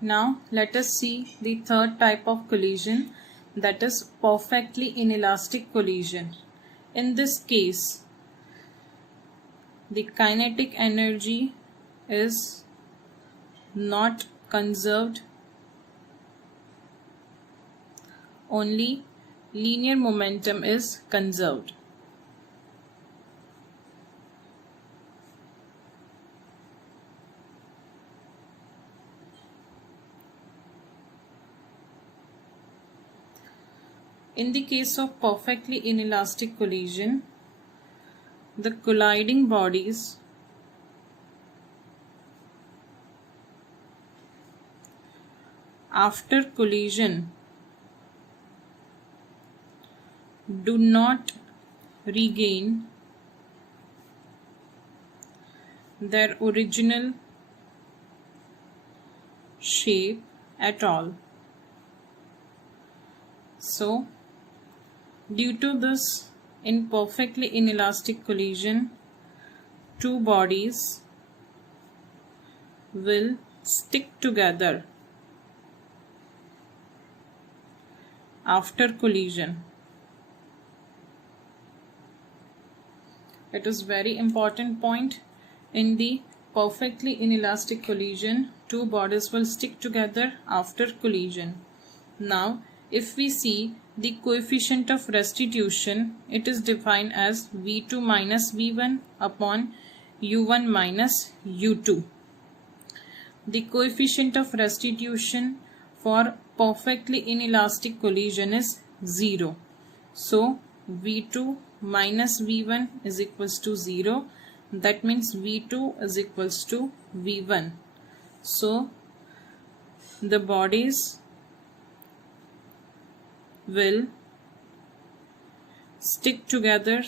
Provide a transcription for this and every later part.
Now let us see the third type of collision, that is perfectly inelastic collision. In this case, the kinetic energy is not conserved, only linear momentum is conserved. In the case of perfectly inelastic collision, the colliding bodies after collision do not regain their original shape at all. So, due to this, in perfectly inelastic collision, two bodies will stick together after collision. It is very important point. In the perfectly inelastic collision, two bodies will stick together after collision. Now, if we see the coefficient of restitution, it is defined as V2 minus V1 upon U1 minus U2. The coefficient of restitution for perfectly inelastic collision is 0. So, V2 minus V1 is equals to 0. That means V2 is equals to V1. So, the bodies will stick together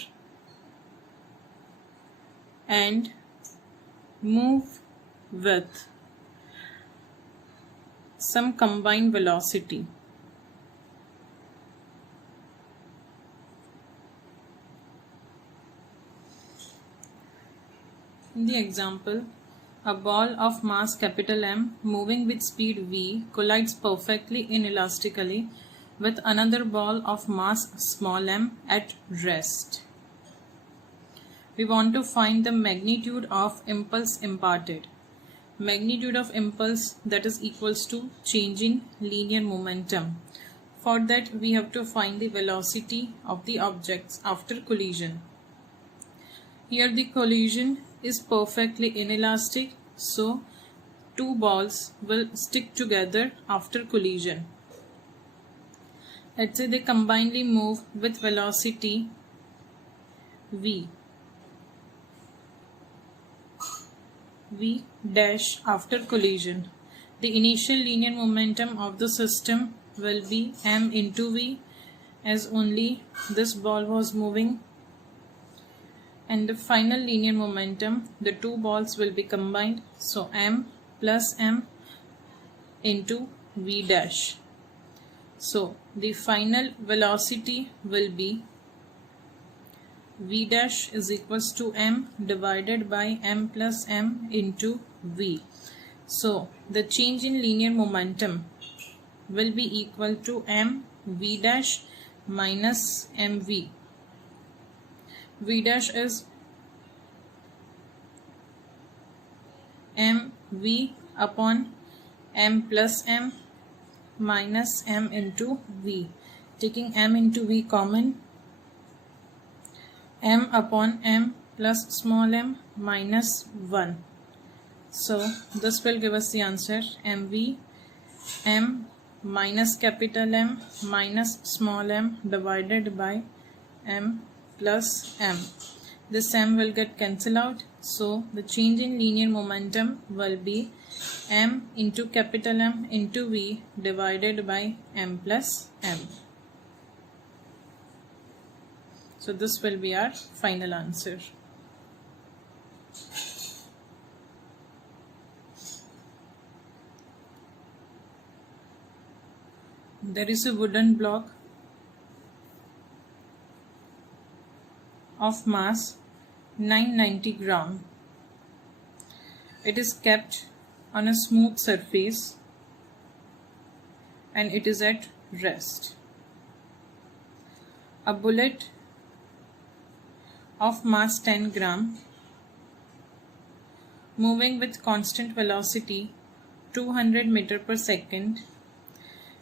and move with some combined velocity. In the example, a ball of mass capital M moving with speed v collides perfectly inelastically with another ball of mass small m at rest. We want to find the magnitude of impulse imparted. Magnitude of impulse, that is equals to change in linear momentum. For that, we have to find the velocity of the objects after collision. Here the collision is perfectly inelastic, so two balls will stick together after collision. Let's say they combinedly move with velocity v dash after collision. The initial linear momentum of the system will be m into v, as only this ball was moving, and the final linear momentum, the two balls will be combined, so m plus m into v dash. So the final velocity will be v dash is equals to m divided by m plus m into v. So the change in linear momentum will be equal to m v dash minus mv. V dash is mv upon m plus m minus m into v. Taking m into v common, m upon m plus small m minus 1. So this will give us the answer mv m minus capital M minus small m divided by m plus m. This m will get cancelled out, so the change in linear momentum will be m into capital M into v divided by m plus m. So this will be our final answer. There is a wooden block of mass 990 gram. It is kept on a smooth surface and it is at rest. A bullet of mass 10 gram moving with constant velocity 200 meter per second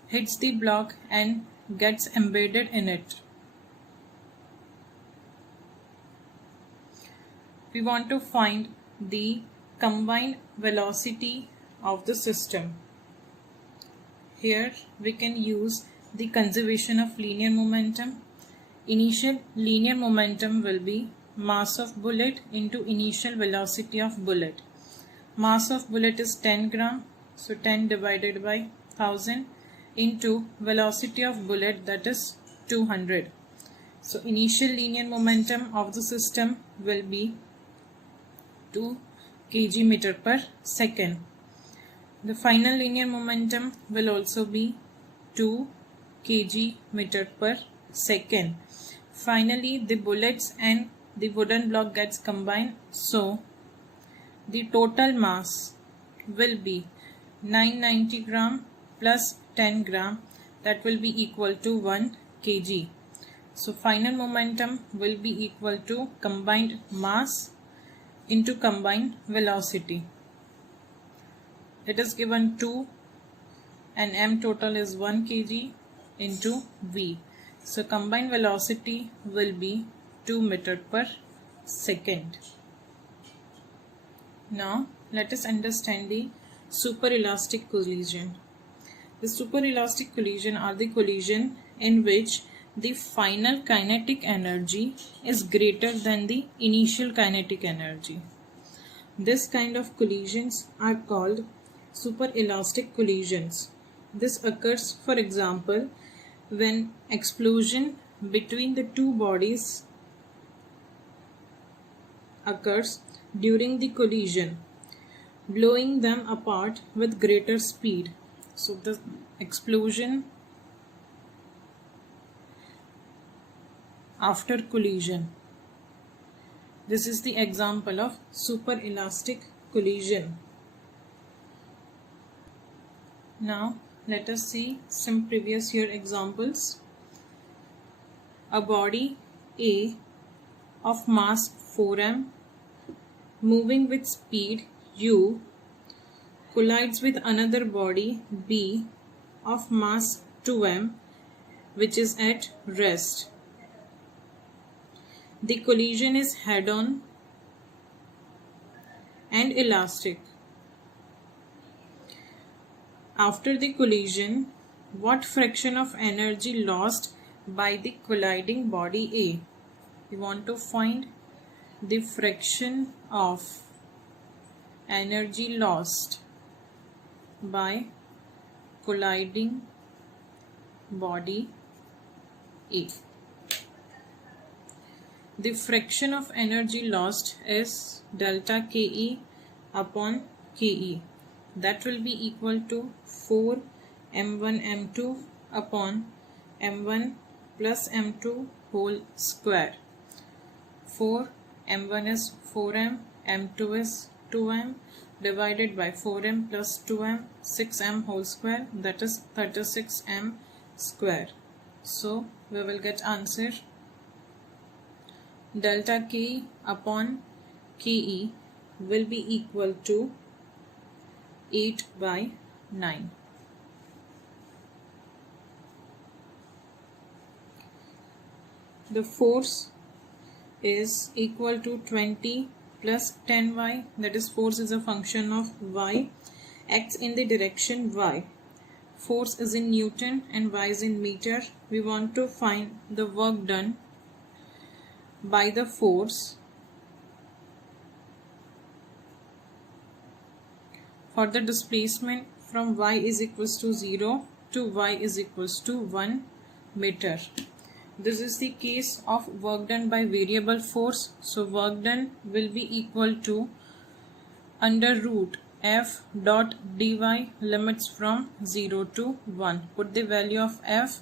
hits the block and gets embedded in it. We want to find the combined velocity of the system. Here we can use the conservation of linear momentum. Initial linear momentum will be mass of bullet into initial velocity of bullet. Mass of bullet is 10 gram, so 10 divided by 1000 into velocity of bullet, that is 200. So initial linear momentum of the system will be 2 kg meter per second. The final linear momentum will also be 2 kg meter per second. Finally, the bullets and the wooden block gets combined, so the total mass will be 990 gram plus 10 gram, that will be equal to 1 kg. So final momentum will be equal to combined mass into combined velocity. It is given 2 and m total is 1 kg into v. So combined velocity will be 2 meter per second. Now let us understand the superelastic collision. The superelastic collision are the collision in which the final kinetic energy is greater than the initial kinetic energy. This kind of collisions are called superelastic collisions. This occurs, for example, when explosion between the two bodies occurs during the collision, blowing them apart with greater speed. So the explosion after collision. This is the example of superelastic collision. Now let us see some previous year examples. A body A of mass 4m moving with speed u collides with another body B of mass 2m which is at rest. The collision is head-on and elastic. After the collision, what fraction of energy lost by the colliding body A? We want to find the fraction of energy lost by colliding body A. The fraction of energy lost is delta Ke upon Ke. That will be equal to 4 m1 m2 upon m1 plus m2 whole square. 4 m1 is 4m, m2 is 2m divided by 4m plus 2m, 6m whole square, that is 36m square. So we will get answer delta K upon Ke will be equal to 8 by 9. The force is equal to 20 plus 10y, that is force is a function of y, acts in the direction y. Force is in Newton and y is in meter. We want to find the work done by the force for the displacement from y is equals to 0 to y is equals to 1 meter. This is the case of work done by variable force. So work done will be equal to under root f dot dy limits from 0 to 1. Put the value of f,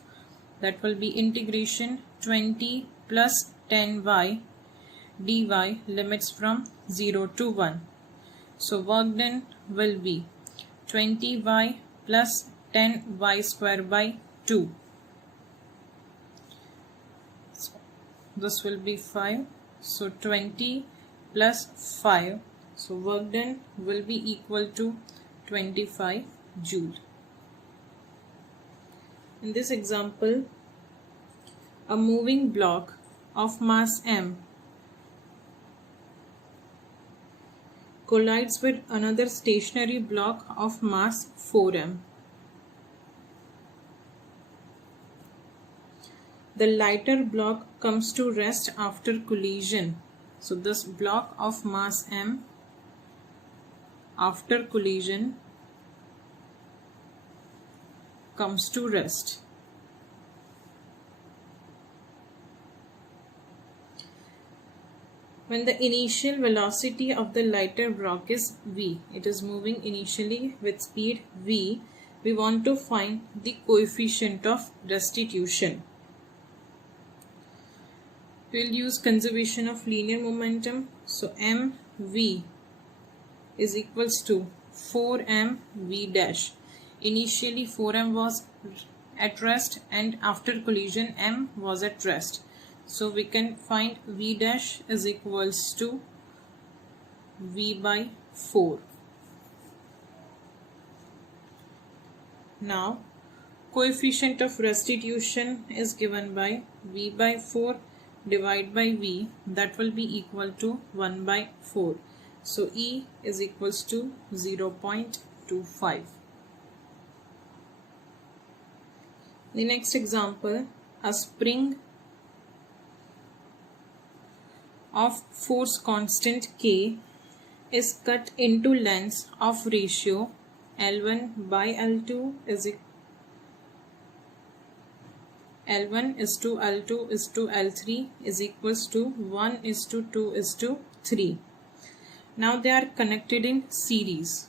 that will be integration 20 plus 10y dy limits from 0 to 1. So work done will be 20y plus 10y square by 2. So this will be 5. So 20 plus 5. So work done will be equal to 25 joule. In this example, a moving block of mass m collides with another stationary block of mass 4m. The lighter block comes to rest after collision. So this block of mass m after collision comes to rest. When the initial velocity of the lighter block is v, it is moving initially with speed v, we want to find the coefficient of restitution. We will use conservation of linear momentum. So mv is equals to 4mv dash. Initially 4m was at rest and after collision m was at rest. So we can find v dash is equals to v by 4. Now coefficient of restitution is given by v by 4 divided by v, that will be equal to 1 by 4. So E is equals to 0.25. The next example, a spring of force constant K is cut into lengths of ratio L1 by L2 is L1 is to L2 is to L3 is equals to 1 is to 2 is to 3. Now they are connected in series.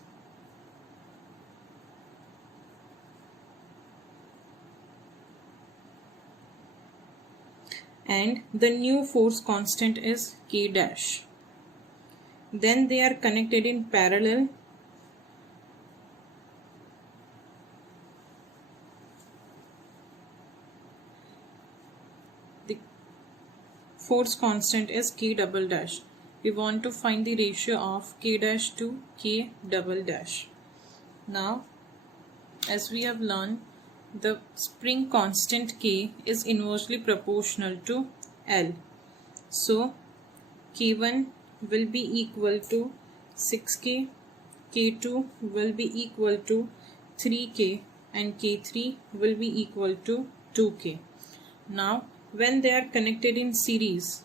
And the new force constant is K dash. Then they are connected in parallel. The force constant is K double dash. We want to find the ratio of K dash to K double dash. Now, as we have learned, the spring constant K is inversely proportional to L. So, K1 will be equal to 6K, K2 will be equal to 3K and K3 will be equal to 2K. Now, when they are connected in series,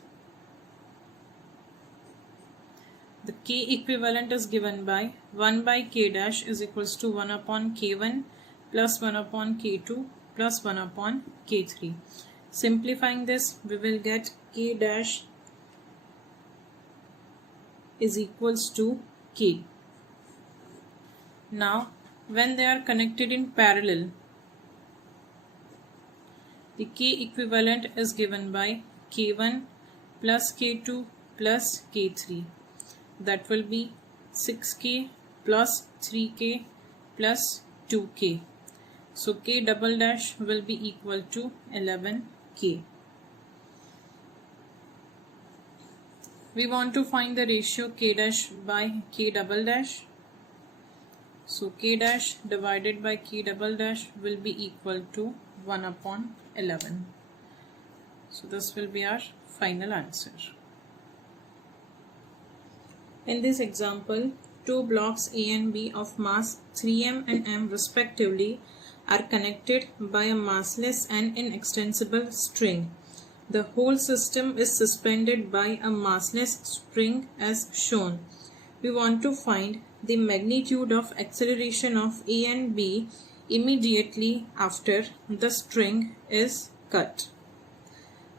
the K equivalent is given by 1 by K dash is equals to 1 upon K1 plus 1 upon K2 plus 1 upon K3. Simplifying this, we will get K dash is equals to K. Now, when they are connected in parallel, the K equivalent is given by K1 plus K2 plus K3. That will be 6K plus 3K plus 2K. So K double dash will be equal to 11K. We want to find the ratio K dash by K double dash. So K dash divided by K double dash will be equal to 1 upon 11. So this will be our final answer. In this example, two blocks A and B of mass 3m and m respectively are connected by a massless and inextensible string. The whole system is suspended by a massless spring as shown. We want to find the magnitude of acceleration of A and B immediately after the string is cut.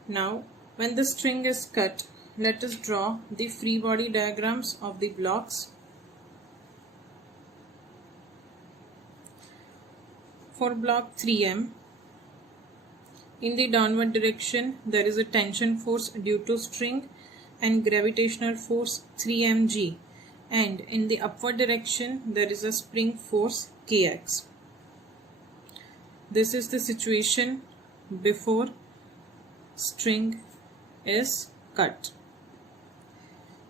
Now, when the string is cut, let us draw the free body diagrams of the blocks. For block 3m, in the downward direction there is a tension force due to string and gravitational force 3mg, and in the upward direction there is a spring force kx. This is the situation before string is cut.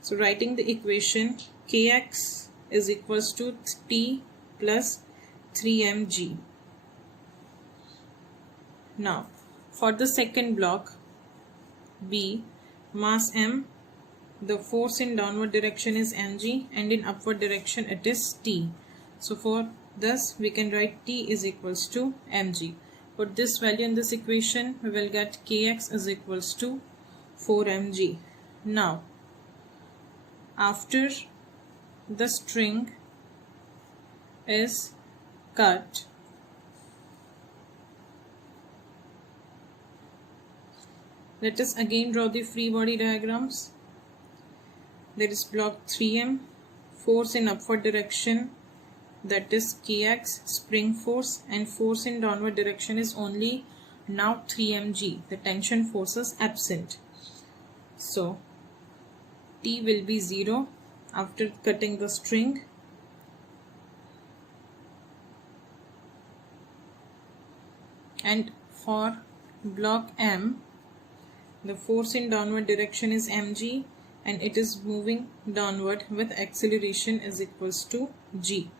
So writing the equation, kx is equals to t plus 3mg. Now for the second block, B, mass m, the force in downward direction is mg and in upward direction it is t. So for this we can write t is equals to mg. Put this value in this equation, we will get kx is equals to 4mg. Now after the string is cut, let us again draw the free body diagrams. There is block 3m, force in upward direction, that is kx, spring force, and force in downward direction is only now 3mg. The tension force is absent. So T will be 0 after cutting the string. And for block M, the force in downward direction is mg and it is moving downward with acceleration is equals to g.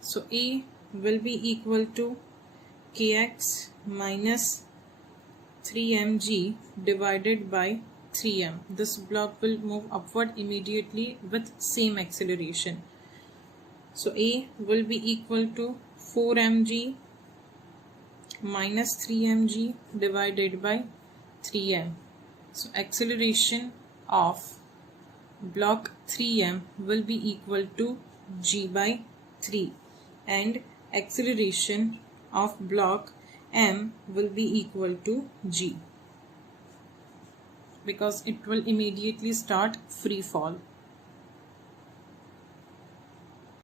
So A will be equal to kx minus 3mg divided by 3m. This block will move upward immediately with same acceleration. So A will be equal to 4mg minus 3mg divided by 3m. So acceleration of block 3m will be equal to g by 3 and acceleration of block m will be equal to g because it will immediately start free fall.